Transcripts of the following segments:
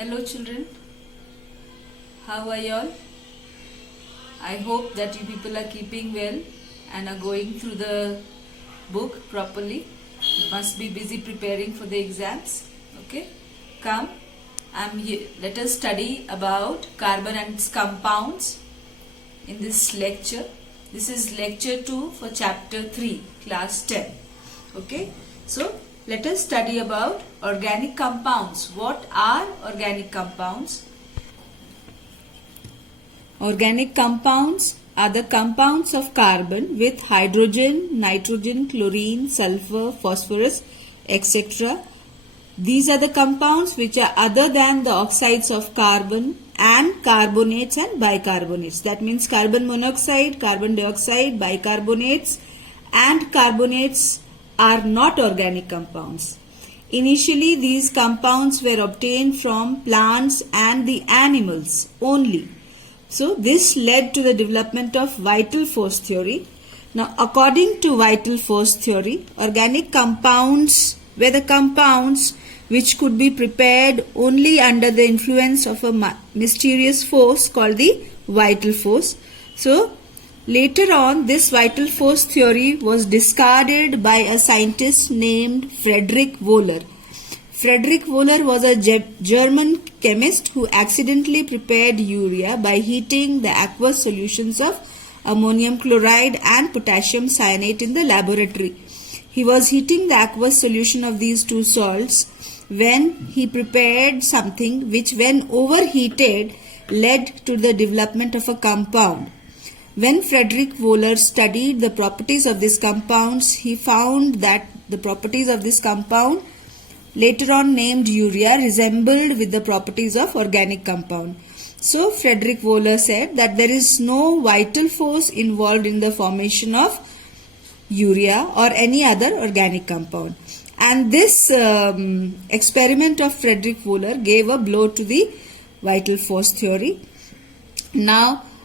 Hello children, how are you all? I hope that you people are keeping well and are going through the book properly. Must be busy preparing for the exams. Okay, come, I'm here. Let us study about carbon and its compounds in this lecture. This is lecture 2 for chapter 3, class 10. Okay, so let us study about organic compounds. What are organic compounds? Organic compounds are the compounds of carbon with hydrogen, nitrogen, chlorine, sulfur, phosphorus, etc. These are the compounds which are other than the oxides of carbon and carbonates and bicarbonates. That means carbon monoxide, carbon dioxide, bicarbonates and carbonates are not organic compounds. Initially, these compounds were obtained from plants and the animals only. So, this led to the development of vital force theory. Now, according to vital force theory, organic compounds were the compounds which could be prepared only under the influence of a mysterious force called the vital force. So, later on, this vital force theory was discarded by a scientist named Friedrich Wöhler. Friedrich Wöhler was a German chemist who accidentally prepared urea by heating the aqueous solutions of ammonium chloride and potassium cyanate in the laboratory. He was heating the aqueous solution of these two salts when he prepared something which, when overheated, led to the development of a compound. When Friedrich Wöhler studied the properties of these compounds, he found that the properties of this compound, later on named urea, resembled with the properties of organic compound. So Friedrich Wöhler said that there is no vital force involved in the formation of urea or any other organic compound. And this experiment of Friedrich Wöhler gave a blow to the vital force theory.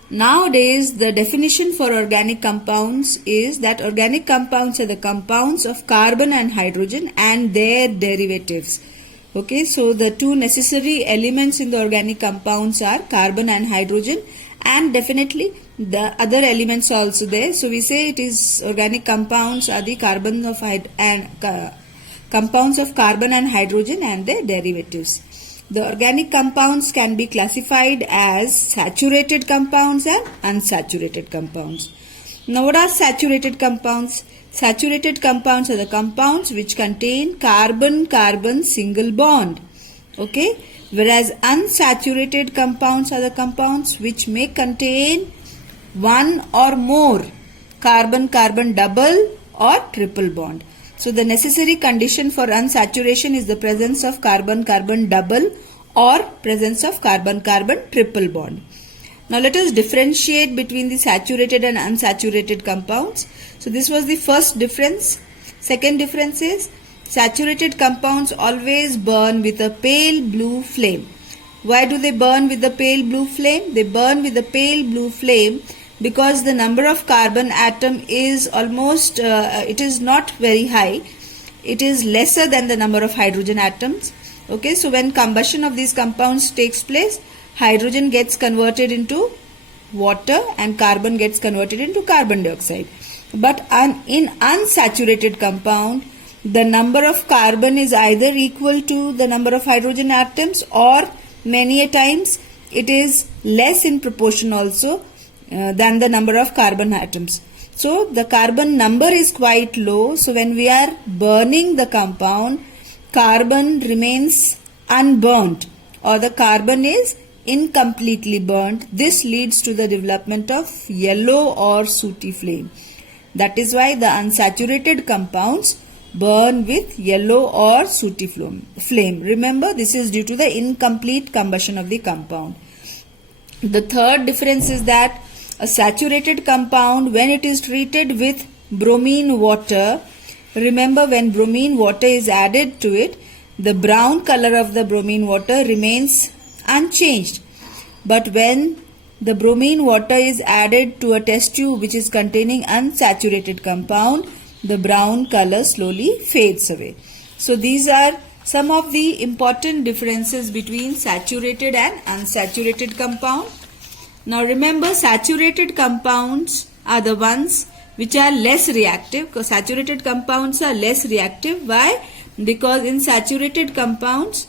Nowadays, the definition for organic compounds is that organic compounds are the compounds of carbon and hydrogen and their derivatives. Okay, so the two necessary elements in the organic compounds are carbon and hydrogen, and definitely the other elements are also there. So we say it is organic compounds are the compounds of carbon and hydrogen and their derivatives. The organic compounds can be classified as saturated compounds and unsaturated compounds. Now, what are saturated compounds? Saturated compounds are the compounds which contain carbon-carbon single bond. Okay? Whereas unsaturated compounds are the compounds which may contain one or more carbon-carbon double or triple bond. So, the necessary condition for unsaturation is the presence of carbon-carbon double or presence of carbon-carbon triple bond. Now, let us differentiate between the saturated and unsaturated compounds. So, this was the first difference. Second difference is saturated compounds always burn with a pale blue flame. Why do they burn with the pale blue flame? They burn with the pale blue flame because the number of carbon atom is almost, it is not very high. It is lesser than the number of hydrogen atoms. Okay, so when combustion of these compounds takes place, hydrogen gets converted into water and carbon gets converted into carbon dioxide. But in unsaturated compound, the number of carbon is either equal to the number of hydrogen atoms, or many a times it is less in proportion also than the number of carbon atoms. So the carbon number is quite low. So when we are burning the compound, carbon remains unburnt or the carbon is incompletely burnt. This leads to the development of yellow or sooty flame. That is why the unsaturated compounds burn with yellow or sooty flame. Remember, this is due to the incomplete combustion of the compound. The third difference is that a saturated compound, when it is treated with bromine water, remember when bromine water is added to it, the brown color of the bromine water remains unchanged. But when the bromine water is added to a test tube which is containing unsaturated compound, the brown color slowly fades away. So these are Some of the important differences between saturated and unsaturated compound. Now remember, saturated compounds are the ones which are less reactive, because saturated compounds are less reactive. Why? Because in saturated compounds,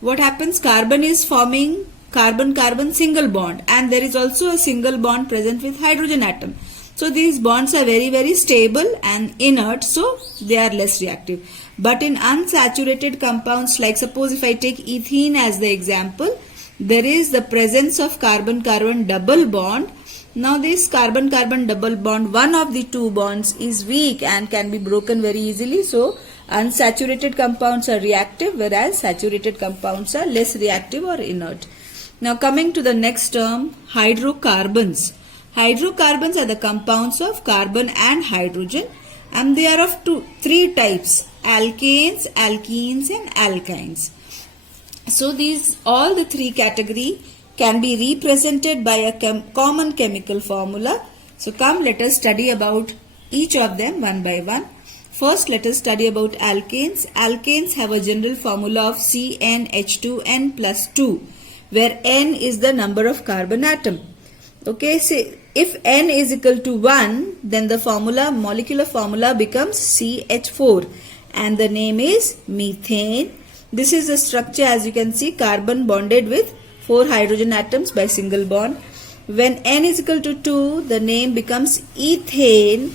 what happens? Carbon is forming carbon-carbon single bond, and there is also a single bond present with hydrogen atom. So these bonds are very, very stable and inert, so they are less reactive. But in unsaturated compounds, like suppose if I take ethene as the example, there is the presence of carbon-carbon double bond. Now this carbon-carbon double bond, one of the two bonds is weak and can be broken very easily. So unsaturated compounds are reactive, whereas saturated compounds are less reactive or inert. Now coming to the next term, hydrocarbons. Hydrocarbons are the compounds of carbon and hydrogen, and they are of three types: alkanes, alkenes and alkynes. So these all the three category can be represented by a common chemical formula. So come, let us study about each of them one by one. First, let us study about alkanes. Alkanes have a general formula of CnH2n plus 2, where n is the number of carbon atom. Okay, so if n is equal to 1, then the molecular formula becomes CH4, and the name is methane. This is the structure, as you can see, carbon bonded with 4 hydrogen atoms by single bond. When n is equal to 2, the name becomes ethane,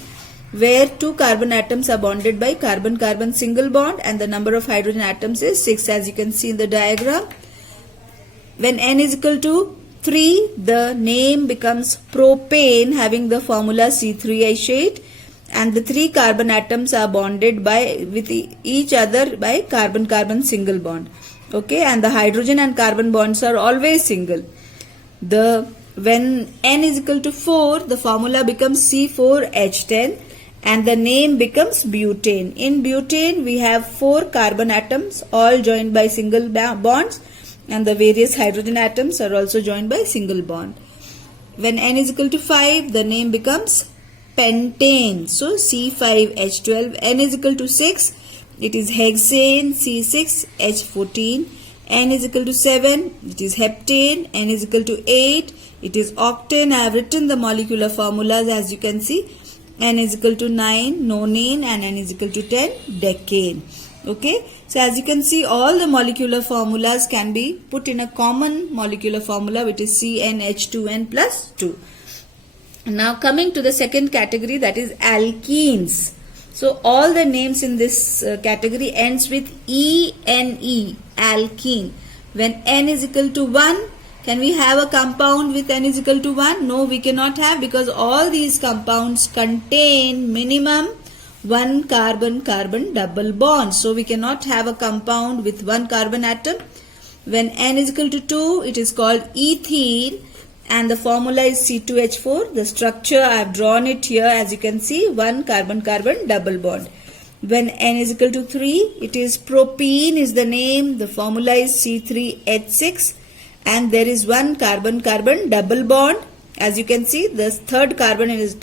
where 2 carbon atoms are bonded by carbon-carbon single bond, and the number of hydrogen atoms is 6, as you can see in the diagram. When n is equal to 3, the name becomes propane, having the formula C3H8, and the 3 carbon atoms are bonded with each other by carbon-carbon single bond. Okay, and the hydrogen and carbon bonds are always single. When n is equal to 4, the formula becomes C4H10, and the name becomes butane. In butane, we have 4 carbon atoms all joined by single bonds, and the various hydrogen atoms are also joined by single bond. When n is equal to 5, the name becomes pentane. So C5H12. N is equal to 6, it is hexane, C6H14. N is equal to 7, it is heptane. N is equal to 8, it is octane. I have written the molecular formulas, as you can see. N is equal to 9, nonane, and N is equal to 10, decane. Okay, so as you can see, all the molecular formulas can be put in a common molecular formula, which is CnH2n plus 2. Now coming to the second category, that is alkenes. So all the names in this category ends with ene, alkene. When n is equal to 1, can we have a compound with n is equal to 1? No, we cannot have, because all these compounds contain minimum 1 carbon-carbon double bond. So we cannot have a compound with 1 carbon atom. When n is equal to 2, it is called ethene, and the formula is C2H4. The structure I have drawn it here, as you can see, 1 carbon-carbon double bond. When n is equal to 3, it is propene is the name. The formula is C3H6, and there is 1 carbon-carbon double bond. As you can see, the third carbon is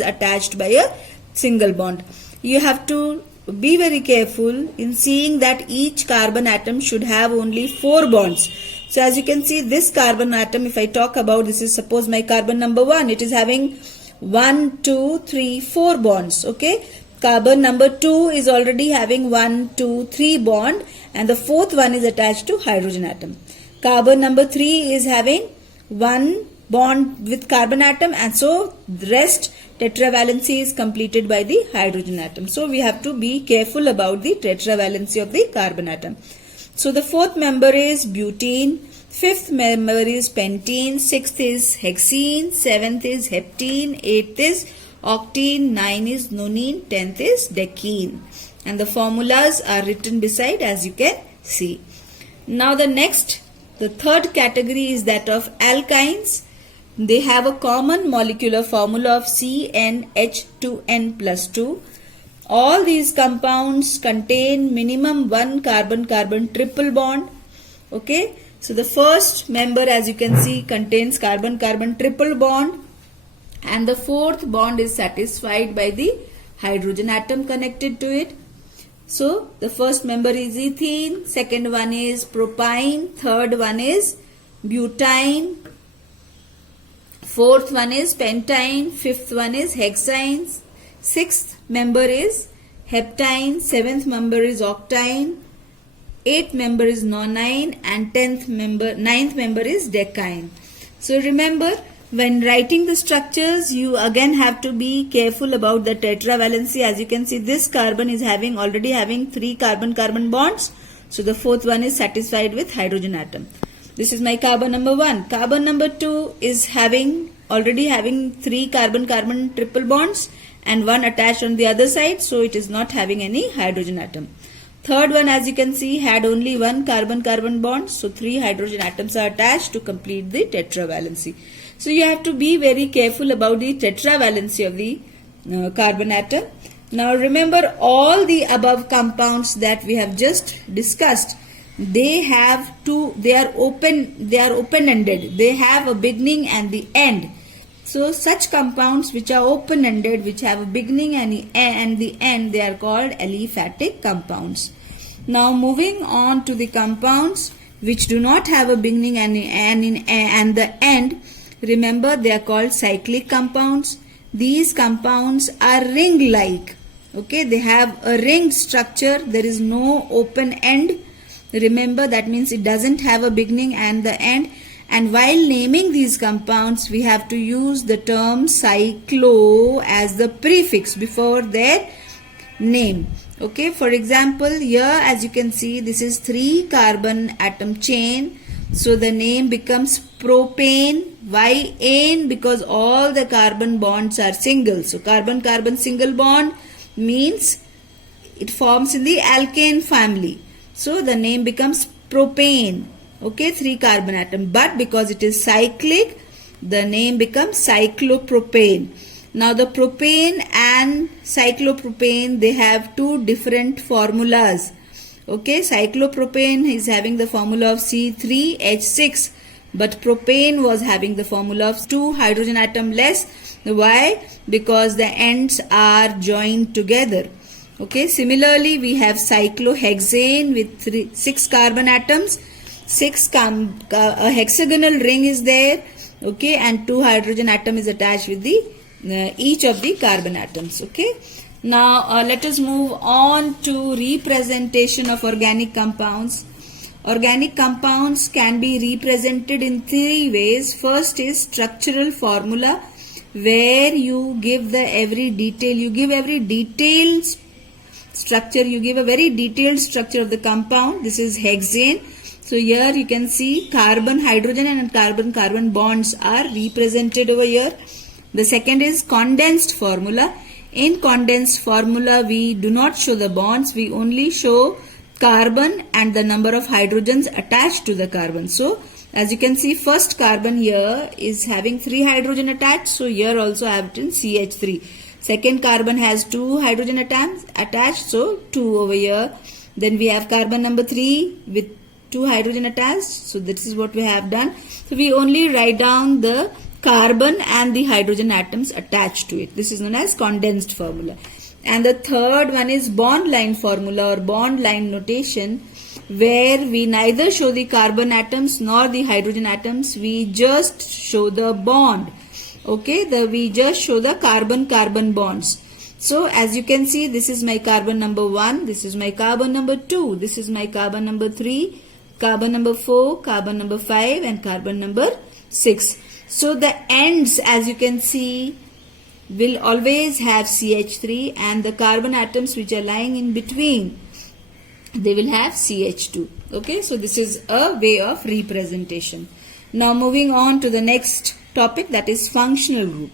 attached by a single bond. You have to be very careful in seeing that each carbon atom should have only 4 bonds. So as you can see, this carbon atom, if I talk about, this is suppose my carbon number 1, it is having 1, 2, 3, 4 bonds. Okay, carbon number 2 is already having 1, 2, 3 bond, and the fourth one is attached to hydrogen atom. Carbon number 3 is having 1 bond with carbon atom, and so the rest tetravalency is completed by the hydrogen atom. So we have to be careful about the tetravalency of the carbon atom. So the fourth member is butene, fifth member is pentene, sixth is hexene, seventh is heptene, eighth is octene, 9 is nonene, 10th is decene. And the formulas are written beside, as you can see. Now the third category is that of alkynes. They have a common molecular formula of CnH2n plus 2. All these compounds contain minimum 1 carbon-carbon triple bond. Okay, so the first member, as you can see, contains carbon-carbon triple bond, and the fourth bond is satisfied by the hydrogen atom connected to it. So the first member is ethene, second one is propyne, third one is butane, fourth one is pentyne, fifth one is hexyne, sixth member is heptyne, seventh member is octyne, eighth member is nonine, and ninth member is decyne. So remember, when writing the structures, you again have to be careful about the tetravalency. As you can see, this carbon is already having 3 carbon-carbon bonds. So the fourth one is satisfied with hydrogen atom. This is my carbon number 1. Carbon number 2 is already having 3 carbon-carbon triple bonds and 1 attached on the other side. So it is not having any hydrogen atom. Third one, as you can see, had only 1 carbon-carbon bond. So 3 hydrogen atoms are attached to complete the tetravalency. So you have to be very careful about the tetravalency of the carbon atom. Now remember, all the above compounds that we have just discussed, they are open-ended. They have a beginning and the end. So such compounds which are open-ended, which have a beginning and the end, they are called aliphatic compounds. Now moving on to the compounds which do not have a beginning and the end, remember, they are called cyclic compounds. These compounds are ring-like. Okay, they have a ring structure. There is no open end. Remember, that means it doesn't have a beginning and the end. And while naming these compounds, we have to use the term cyclo as the prefix before their name. Okay, for example, here as you can see, this is 3 carbon atom chain. So the name becomes propane. Why ane? Because all the carbon bonds are single. So carbon-carbon single bond means it forms in the alkane family. So the name becomes propane. Okay, 3 carbon atom. But because it is cyclic, the name becomes cyclopropane. Now the propane and cyclopropane, they have 2 different formulas. Okay, cyclopropane is having the formula of C3H6, but propane was having the formula of 2 hydrogen atom less. Why? Because the ends are joined together. Okay, similarly we have cyclohexane with 6 carbon atoms. A hexagonal ring is there. Okay, and 2 hydrogen atom is attached with the each of the carbon atoms. Okay. Now let us move on to representation of organic compounds. Organic compounds can be represented in 3 ways. First is structural formula, where you give every detailed structure. You give a very detailed structure of the compound. This is hexane. So here you can see carbon, hydrogen and carbon-carbon bonds are represented over here. The second is condensed formula. In condensed formula, we do not show the bonds. We only show carbon and the number of hydrogens attached to the carbon. So as you can see, first carbon here is having 3 hydrogen attached. So here also I have written CH3. Second carbon has 2 hydrogen atoms attached. So 2 over here. Then we have carbon number 3 with 2 hydrogen attached. So this is what we have done. So we only write down the carbon and the hydrogen atoms attached to it. This is known as condensed formula. And the third one is bond line formula or bond line notation, where we neither show the carbon atoms nor the hydrogen atoms. We just show the bond. Okay, we just show the carbon-carbon bonds. So as you can see, this is my carbon number 1, this is my carbon number 2, this is my carbon number 3, carbon number 4, carbon number 5 and carbon number 6. So the ends, as you can see, will always have CH3, and the carbon atoms which are lying in between, they will have CH2. Okay, so this is a way of representation. Now moving on to the next topic, that is functional group.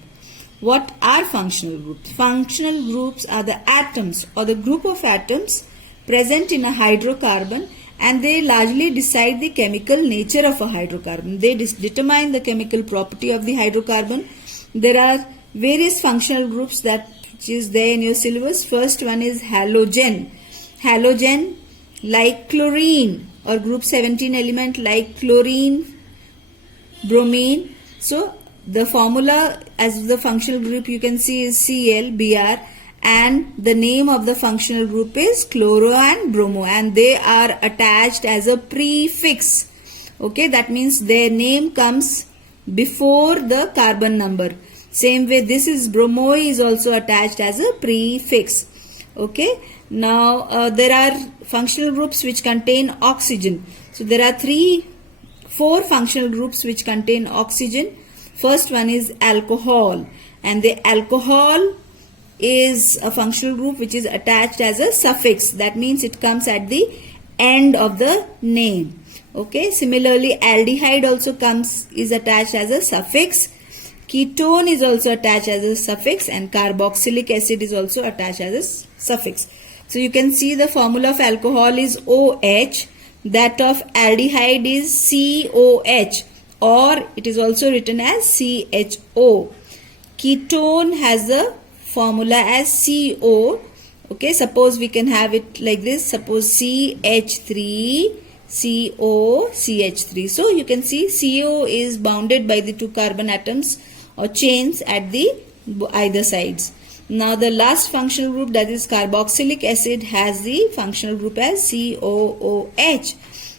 What are functional groups? Functional groups are the atoms or the group of atoms present in a hydrocarbon, and they largely decide the chemical nature of a hydrocarbon. They determine the chemical property of the hydrocarbon. There are various functional groups that which is there in your syllabus. First one is halogen. Halogen like chlorine, or group 17 element like chlorine, bromine. So the formula as the functional group you can see is Cl, Br, and the name of the functional group is chloro and bromo, and they are attached as a prefix. Okay, that means their name comes before the carbon number. Same way, this is bromo is also attached as a prefix. Okay, now there are functional groups which contain oxygen. So there are four functional groups which contain oxygen. First one is alcohol, and the alcohol is a functional group which is attached as a suffix. That means it comes at the end of the name. Okay, similarly aldehyde also is attached as a suffix. Ketone is also attached as a suffix, and carboxylic acid is also attached as a suffix. So you can see the formula of alcohol is OH, that of aldehyde is COH, or it is also written as CHO. Ketone has the formula as CO. Okay, suppose we can have it like this. Suppose CH3 CO CH3. So you can see CO is bounded by the two carbon atoms or chains at the either sides. Now the last functional group, that is carboxylic acid, has the functional group as COOH.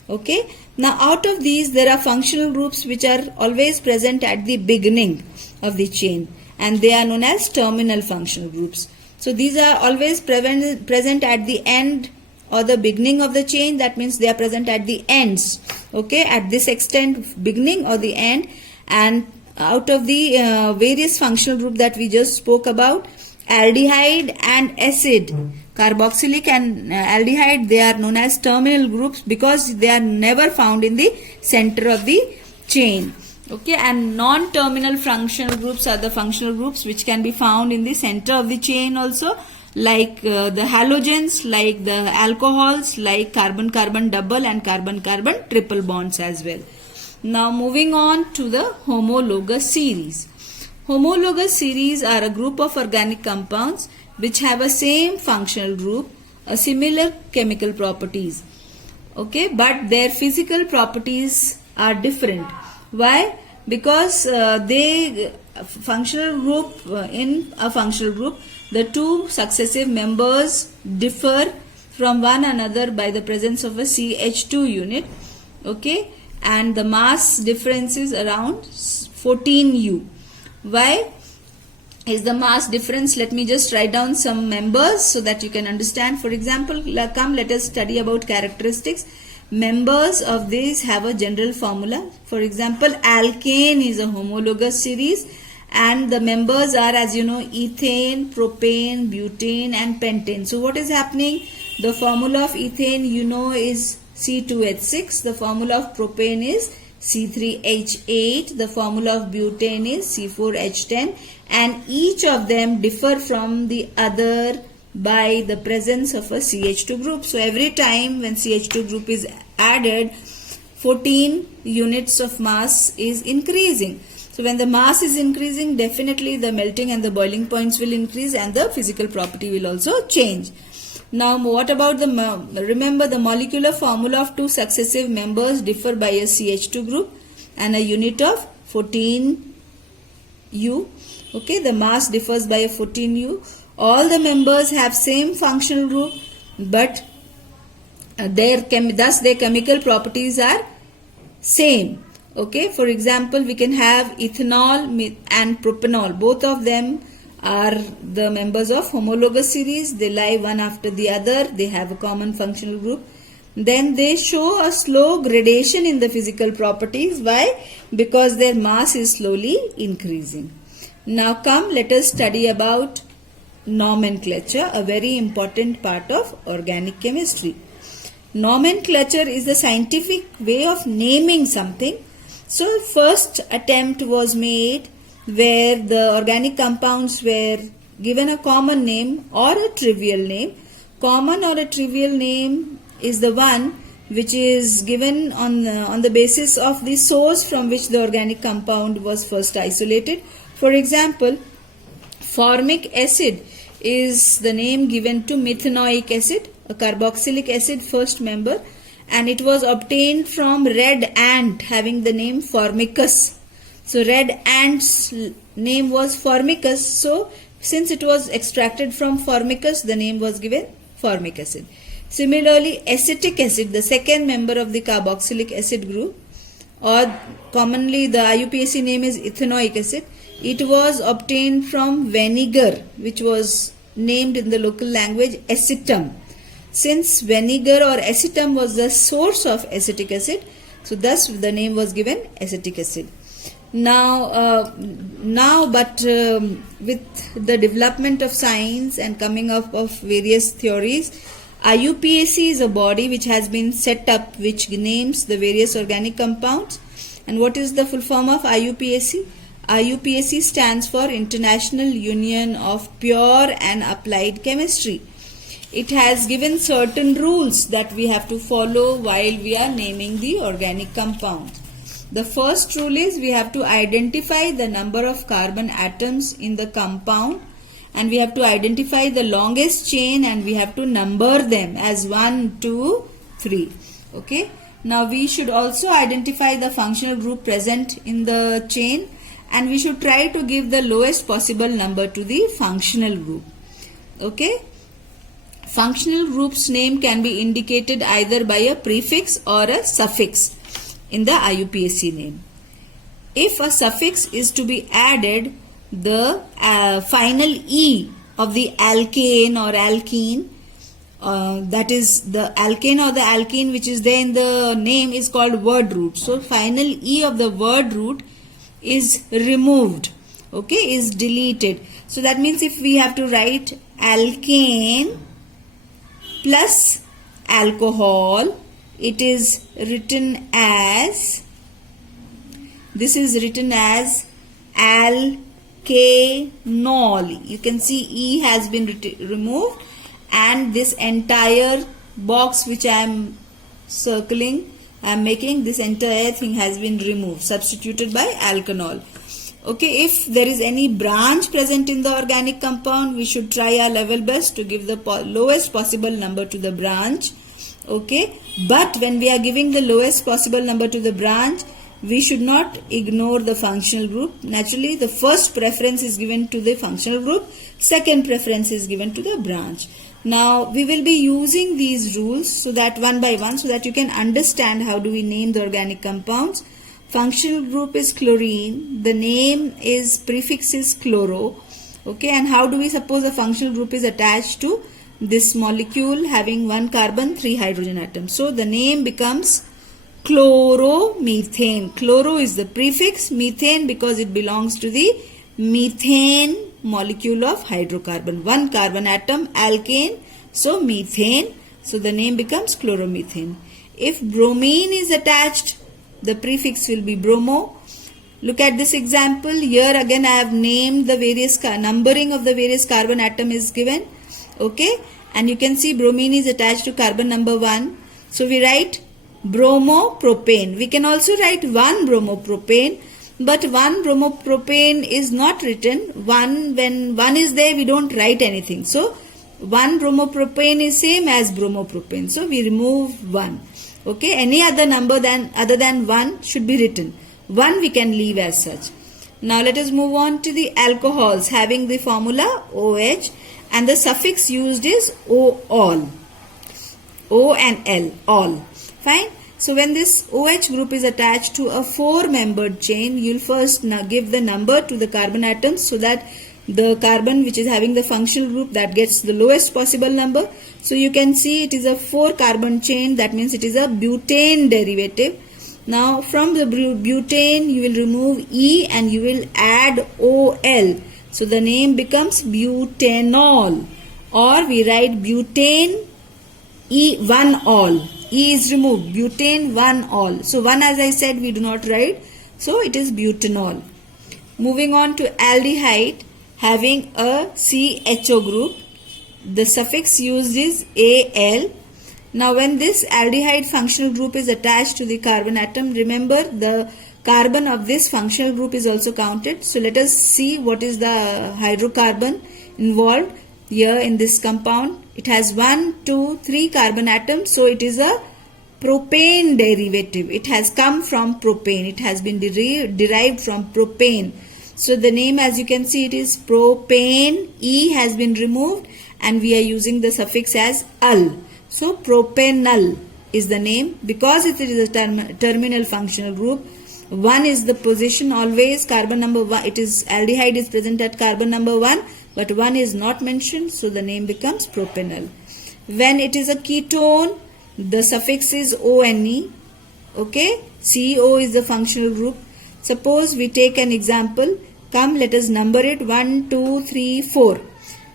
Okay. Now out of these there are functional groups which are always present at the beginning of the chain, and they are known as terminal functional groups. So these are always present at the end or the beginning of the chain. That means they are present at the ends. Okay, at this extent, beginning or the end. And out of the various functional group that we just spoke about, aldehyde and acid, carboxylic and aldehyde, they are known as terminal groups because they are never found in the center of the chain. Okay, and non-terminal functional groups are the functional groups which can be found in the center of the chain also, like the halogens, like the alcohols, like carbon-carbon double and carbon-carbon triple bonds as well. Now moving on to the homologous series. Homologous series are a group of organic compounds which have a same functional group, a similar chemical properties. Okay, but their physical properties are different. Why? Because functional group in a functional group, the two successive members differ from one another by the presence of a CH2 unit. Okay, and the mass difference is around 14U. Why is the mass difference? Let me just write down some members so that you can understand. For example, come let us study about characteristics. Members of these have a general formula. For example, alkane is a homologous series, and the members are, as you know, ethane, propane, butane and pentane. So what is happening? The formula of ethane, you know, is C2H6. The formula of propane is C3H8. The formula of butane is C4H10, and each of them differ from the other by the presence of a CH2 group. So every time when CH2 group is added, 14 units of mass is increasing. So when the mass is increasing, definitely the melting and the boiling points will increase, and the physical property will also change. Now what about remember the molecular formula of two successive members differ by a CH2 group and a unit of 14U. Okay, the mass differs by a 14U. All the members have same functional group, but thus their chemical properties are same. Okay, for example, we can have ethanol and propanol. Both of them are the members of homologous series. They lie one after the other. They have a common functional group. Then they show a slow gradation in the physical properties. Why? Because their mass is slowly increasing. Now come, let us study about nomenclature, a very important part of organic chemistry. Nomenclature is the scientific way of naming something. So first attempt was made where the organic compounds were given a common name or a trivial name. Common or a trivial name is the one which is given on the basis of the source from which the organic compound was first isolated. For example, formic acid is the name given to methanoic acid, a carboxylic acid first member, and it was obtained from red ant having the name Formicus. So red ant's name was Formicus, so Since it was extracted from Formicus, the name was given formic acid. Similarly, acetic acid, the second member of the carboxylic acid group, or commonly the IUPAC name is ethanoic acid. It was obtained from vinegar, which was named in the local language acetum. Since vinegar or acetum was the source of acetic acid, so thus the name was given acetic acid. Now, with the development of science and coming up of various theories, IUPAC is a body which has been set up which names the various organic compounds. And what is the full form of IUPAC? IUPAC stands for International Union of Pure and Applied Chemistry. It has given certain rules that we have to follow while we are naming the organic compounds. The first rule is we have to identify the number of carbon atoms in the compound, and we have to identify the longest chain, and we have to number them as 1, 2, 3. Okay. Now we should also identify the functional group present in the chain, and we should try to give the lowest possible number to the functional group. Okay. Functional group's name can be indicated either by a prefix or a suffix in the IUPAC name. If a suffix is to be added, the final E of the alkane or alkene, that is the alkane or the alkene which is there in the name, is called word root. So final E of the word root is removed, okay, is deleted. So that means if we have to write alkane plus alcohol, it is written as, this is written as alkanol. You can see E has been removed, and this entire box which I am circling, I am making, this entire thing has been removed, substituted by alkanol. Okay, if there is any branch present in the organic compound, we should try our level best to give the lowest possible number to the branch. Okay, but when we are giving the lowest possible number to the branch, we should not ignore the functional group. Naturally, the first preference is given to the functional group, second preference is given to the branch. Now, we will be using these rules so that one by one, so that you can understand how do we name the organic compounds. Functional group is chlorine, the name is, prefix is chloro. Okay, and how do we suppose a functional group is attached to this molecule having 1 carbon, 3 hydrogen atoms. So the name becomes chloromethane. Chloro is the prefix, methane because it belongs to the methane molecule of hydrocarbon. 1 carbon atom, alkane, so methane. So the name becomes chloromethane. If bromine is attached, the prefix will be bromo. Look at this example. Here again I have named the various numbering of the various carbon atom is given. Okay, and you can see bromine is attached to carbon number 1. So we write bromopropane. We can also write 1 bromopropane, but 1 bromopropane is not written. When 1 is there, we don't write anything. So 1 bromopropane is same as bromopropane. So we remove 1. Okay, any other number other than 1 should be written. 1 we can leave as such. Now let us move on to the alcohols having the formula OH, and the suffix used is O-all. O and L, all. Fine. So when this OH group is attached to a 4-membered chain, you will first give the number to the carbon atoms so that the carbon which is having the functional group, that gets the lowest possible number. So you can see it is a 4-carbon chain, that means it is a butane derivative. Now from the butane you will remove E and you will add OL. So the name becomes butanol, or we write butane E1-all. E is removed, butane 1-all. So 1, as I said, we do not write. So it is butanol. Moving on to aldehyde having a CHO group. The suffix used is Al. Now when this aldehyde functional group is attached to the carbon atom, remember the carbon of this functional group is also counted. So let us see what is the hydrocarbon involved here in this compound. It has 1, 2, 3 carbon atoms. So it is a propane derivative. It has come from propane. It has been derived from propane. So the name, as you can see, it is propane. E has been removed and we are using the suffix as al. So propanol is the name. Because it is a terminal functional group, 1 is the position always. Carbon number 1, it is aldehyde is present at carbon number 1, but 1 is not mentioned, so the name becomes propanol. When it is a ketone, the suffix is ONE. Okay, CO is the functional group. Suppose we take an example. Come, let us number it 1, 2, 3, 4.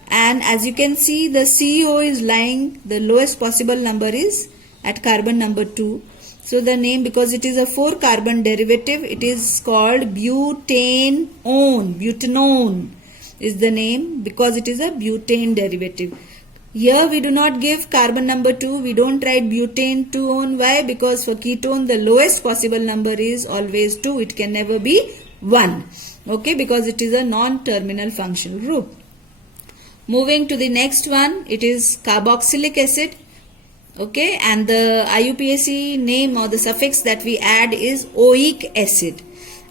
And as you can see, the CO is lying, the lowest possible number is at carbon number 2. So the name, because it is a 4 carbon derivative, it is called butanone. Butanone is the name because it is a butane derivative. Here we do not give carbon number 2. We don't write butane 2-one. Why? Because for ketone the lowest possible number is always 2. It can never be 1. Okay, because it is a non-terminal functional group. Moving to the next one, it is carboxylic acid. Okay, and the IUPAC name or the suffix that we add is oic acid.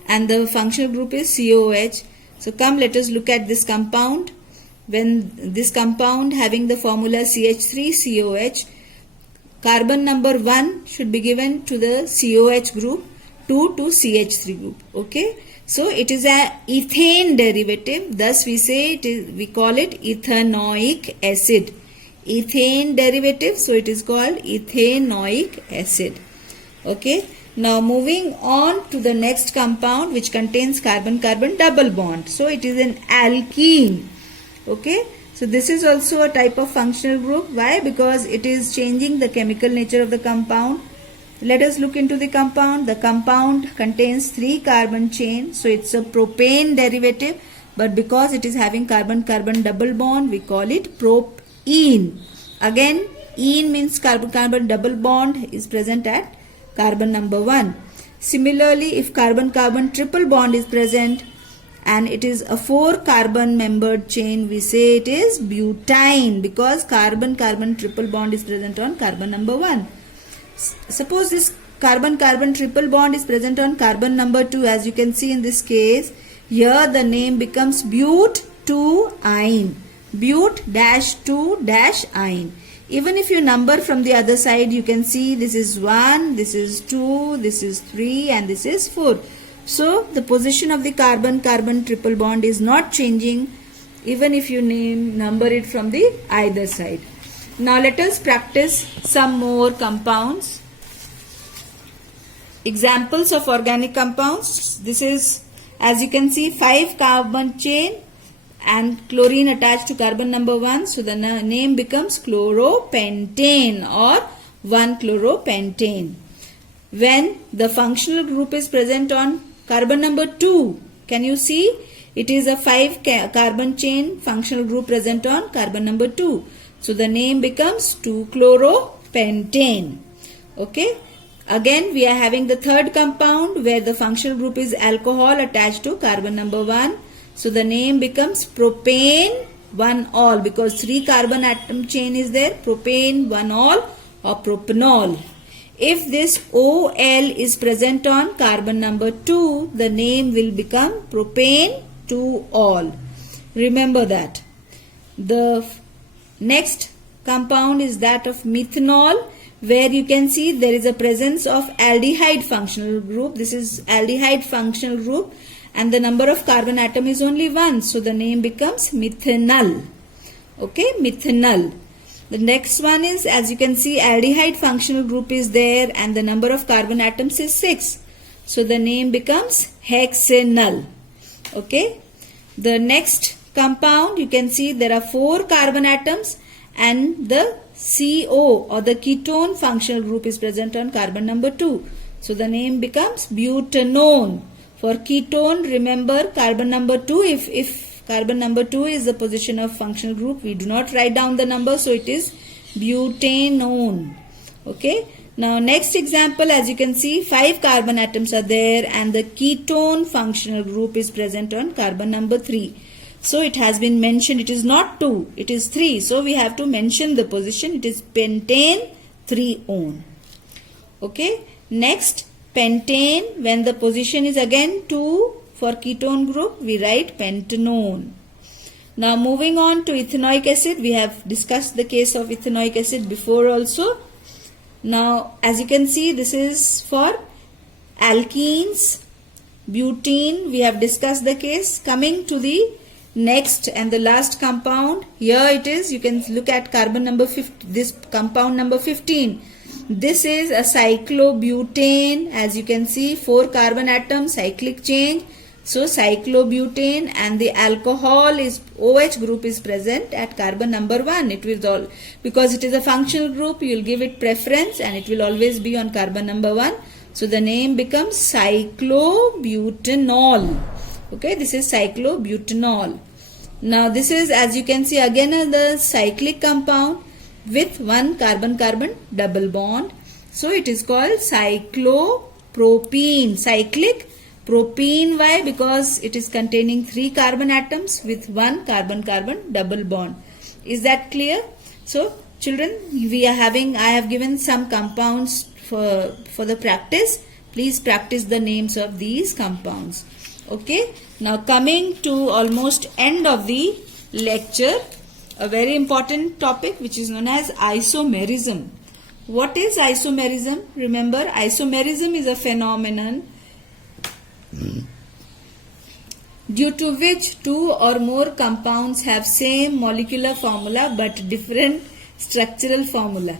And the functional group is COOH. So come, let us look at this compound. When this compound having the formula CH3COH, carbon number 1 should be given to the COH group, 2 to CH3 group. Okay, so it is a ethane derivative. Thus we say it is, we call it ethanoic acid. Ethane derivative, so it is called ethanoic acid. Okay, now moving on to the next compound which contains carbon-carbon double bond. So it is an alkene. Okay, so this is also a type of functional group. Why? Because it is changing the chemical nature of the compound. Let us look into the compound. The compound contains 3 carbon chains, so it's a propane derivative, but because it is having carbon-carbon double bond, we call it propene. Again, ene means carbon-carbon double bond is present at carbon number 1. Similarly, if carbon-carbon triple bond is present and it is a 4 carbon membered chain, we say it is butane because carbon-carbon triple bond is present on carbon number 1. Suppose this carbon-carbon triple bond is present on carbon number 2, as you can see in this case, here the name becomes but-2-ine. But-2-ine. Even if you number from the other side, you can see this is 1, this is 2, this is 3 and this is 4. So the position of the carbon-carbon triple bond is not changing even if you number it from the either side. Now let us practice some more compounds. Examples of organic compounds. This is, as you can see, 5 carbon chain and chlorine attached to carbon number 1. So the name becomes chloropentane or 1-chloropentane. When the functional group is present on carbon number 2, can you see? It is a 5 carbon chain functional group present on carbon number 2. So the name becomes 2-chloropentane. Okay. Again, we are having the third compound where the functional group is alcohol attached to carbon number 1. So the name becomes propane 1-ol because 3 carbon atom chain is there. Propane 1-ol or propanol. If this OL is present on carbon number 2, the name will become propane 2-ol. Remember that. The next compound is that of methanol, where you can see there is a presence of aldehyde functional group. This is aldehyde functional group and the number of carbon atom is only 1. So the name becomes methanol. Okay, methanol. The next one is, as you can see, aldehyde functional group is there and the number of carbon atoms is 6. So the name becomes hexanol. Okay. The next compound, you can see there are 4 carbon atoms and the CO or the ketone functional group is present on carbon number 2. So the name becomes butanone. For ketone, remember carbon number 2, if carbon number 2 is the position of functional group, we do not write down the number, so it is butanone. Okay. Now next example, as you can see, 5 carbon atoms are there and the ketone functional group is present on carbon number 3. So it has been mentioned, it is not 2, it is 3. So we have to mention the position, it is pentane 3-one. Okay. Next, pentane, when the position is again 2, For ketone group, we write pentanone. Now moving on to ethanoic acid, we have discussed the case of ethanoic acid before also. Now as you can see, this is for alkenes, butene, we have discussed the case. Coming to the next and the last compound, here it is, you can look at carbon number 15, this compound number 15. This is a cyclobutane, as you can see, 4 carbon atoms, cyclic change. So cyclobutane, and the alcohol is OH group is present at carbon number 1. It will all, because it is a functional group, you will give it preference and it will always be on carbon number 1. So the name becomes cyclobutanol. Okay, this is cyclobutanol. Now this is, as you can see, again the cyclic compound with 1 carbon-carbon double bond. So it is called cyclopropene. Cyclic propene, why? Because it is containing 3 carbon atoms with 1 carbon-carbon double bond. Is that clear? So children, I have given some compounds for the practice. Please practice the names of these compounds. Okay. Now coming to almost end of the lecture, a very important topic which is known as isomerism. What is isomerism? Remember, isomerism is a phenomenon due to which 2 or more compounds have same molecular formula but different structural formula.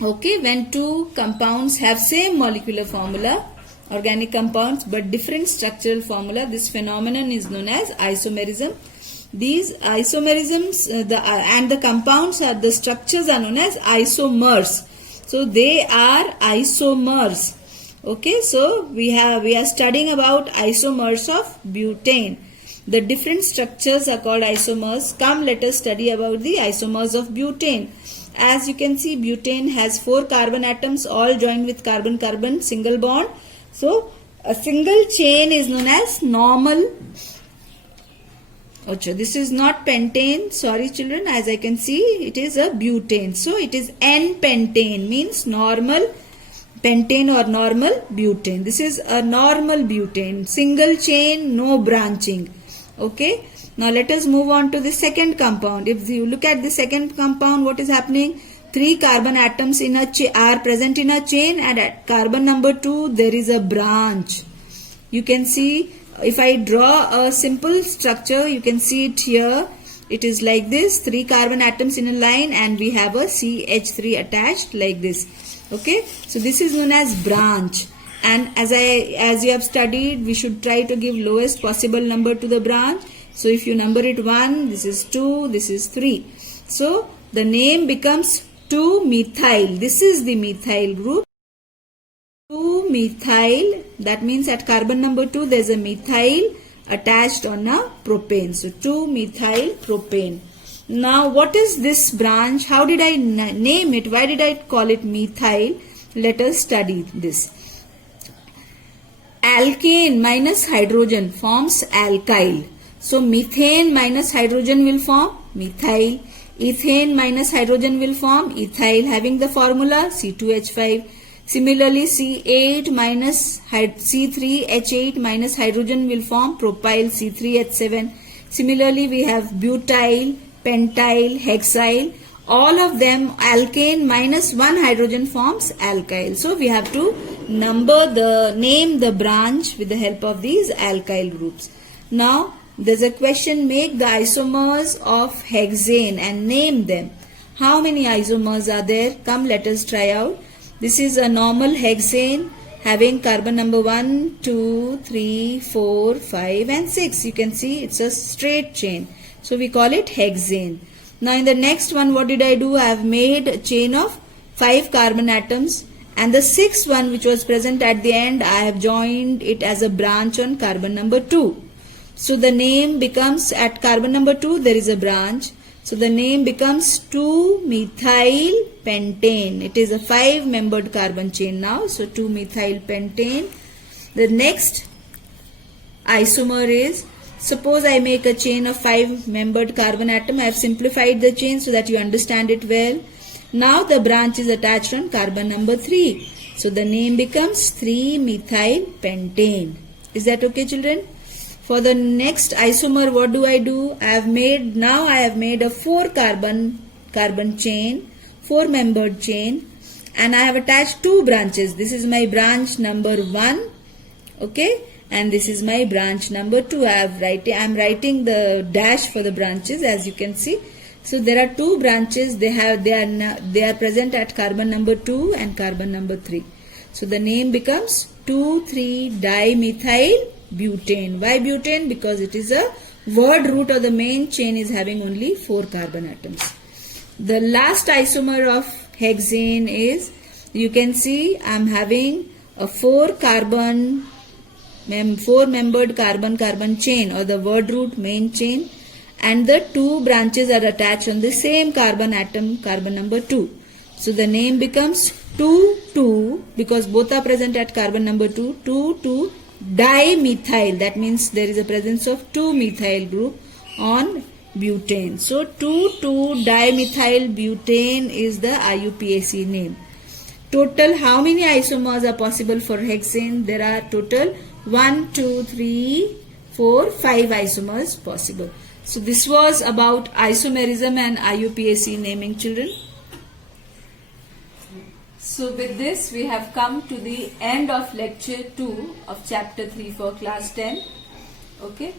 Okay, when 2 compounds have same molecular formula, organic compounds, but different structural formula, this phenomenon is known as isomerism. These isomerisms and the compounds are, the structures are known as isomers. So they are isomers. Okay, so we are studying about isomers of butane. The different structures are called isomers. Come, let us study about the isomers of butane. As you can see, butane has 4 carbon atoms all joined with carbon-carbon single bond. So a single chain is known as normal. Achha, this is not pentane. Sorry children, as I can see, it is a butane. So it is N-pentane, means normal pentane or normal butane. This is a normal butane. Single chain, no branching. Okay. Now let us move on to the second compound. If you look at the second compound, what is happening? 3 carbon atoms in are present in a chain, and at carbon number 2 there is a branch. You can see, if I draw a simple structure, you can see it here. It is like this, 3 carbon atoms in a line, and we have a CH3 attached like this. Okay, so this is known as branch. And as you have studied, we should try to give lowest possible number to the branch. So if you number it 1, this is 2, this is 3. So the name becomes 2-methyl. This is the methyl group. 2-methyl, that means at carbon number 2 there is a methyl attached on a propane. So 2-methyl propane. Now what is this branch? How did I name it? Why did I call it methyl? Let us study this. Alkane minus hydrogen forms alkyl. So methane minus hydrogen will form methyl. Ethane minus hydrogen will form ethyl, having the formula C2H5. Similarly, C8 minus C3H8 minus hydrogen will form propyl C3H7. Similarly, we have butyl, pentyl, hexyl. All of them alkane minus 1 hydrogen forms alkyl. So we have to name the branch with the help of these alkyl groups. Now there's a question, make the isomers of hexane and name them. How many isomers are there? Come, let us try out. This is a normal hexane having carbon number 1, 2, 3, 4, 5 and 6. You can see it's a straight chain. So we call it hexane. Now in the next one, what did I do? I have made a chain of 5 carbon atoms, and the 6th one which was present at the end, I have joined it as a branch on carbon number 2. So the name becomes, at carbon number 2 there is a branch. So the name becomes 2-methyl pentane. It is a 5-membered carbon chain now. So 2-methyl pentane. The next isomer is, suppose I make a chain of 5-membered carbon atom. I have simplified the chain so that you understand it well. Now the branch is attached on carbon number 3. So the name becomes 3-methyl pentane. Is that okay, children? For the next isomer, what do? I have made a 4 carbon chain, 4 membered chain, and I have attached 2 branches. This is my branch number 1, okay, and this is my branch number 2. I am writing the dash for the branches, as you can see. So there are 2 branches. They are present at carbon number 2 and carbon number 3. So the name becomes 2,3-dimethyl butane. Why butane? Because it is a word root, or the main chain is having only 4 carbon atoms. The last isomer of hexane is, you can see I am having a 4 membered carbon chain, or the word root main chain, and the 2 branches are attached on the same carbon atom, carbon number 2. So the name becomes 2,2, because both are present at carbon number 2, 2,2-dimethyl. That means there is a presence of 2 methyl group on butane. So 2,2-dimethyl butane is the IUPAC name. Total, how many isomers are possible for hexane? There are total 1, 2, 3, 4, 5 isomers possible. So this was about isomerism and IUPAC naming, children. So with this we have come to the end of lecture 2 of chapter 3 for class 10. Okay.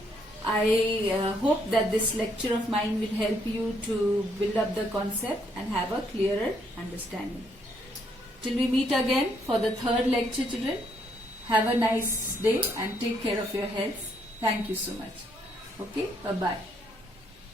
I hope that this lecture of mine will help you to build up the concept and have a clearer understanding. Till we meet again for the 3rd lecture, children. Have a nice day and take care of your health. Thank you so much. Okay. Bye-bye.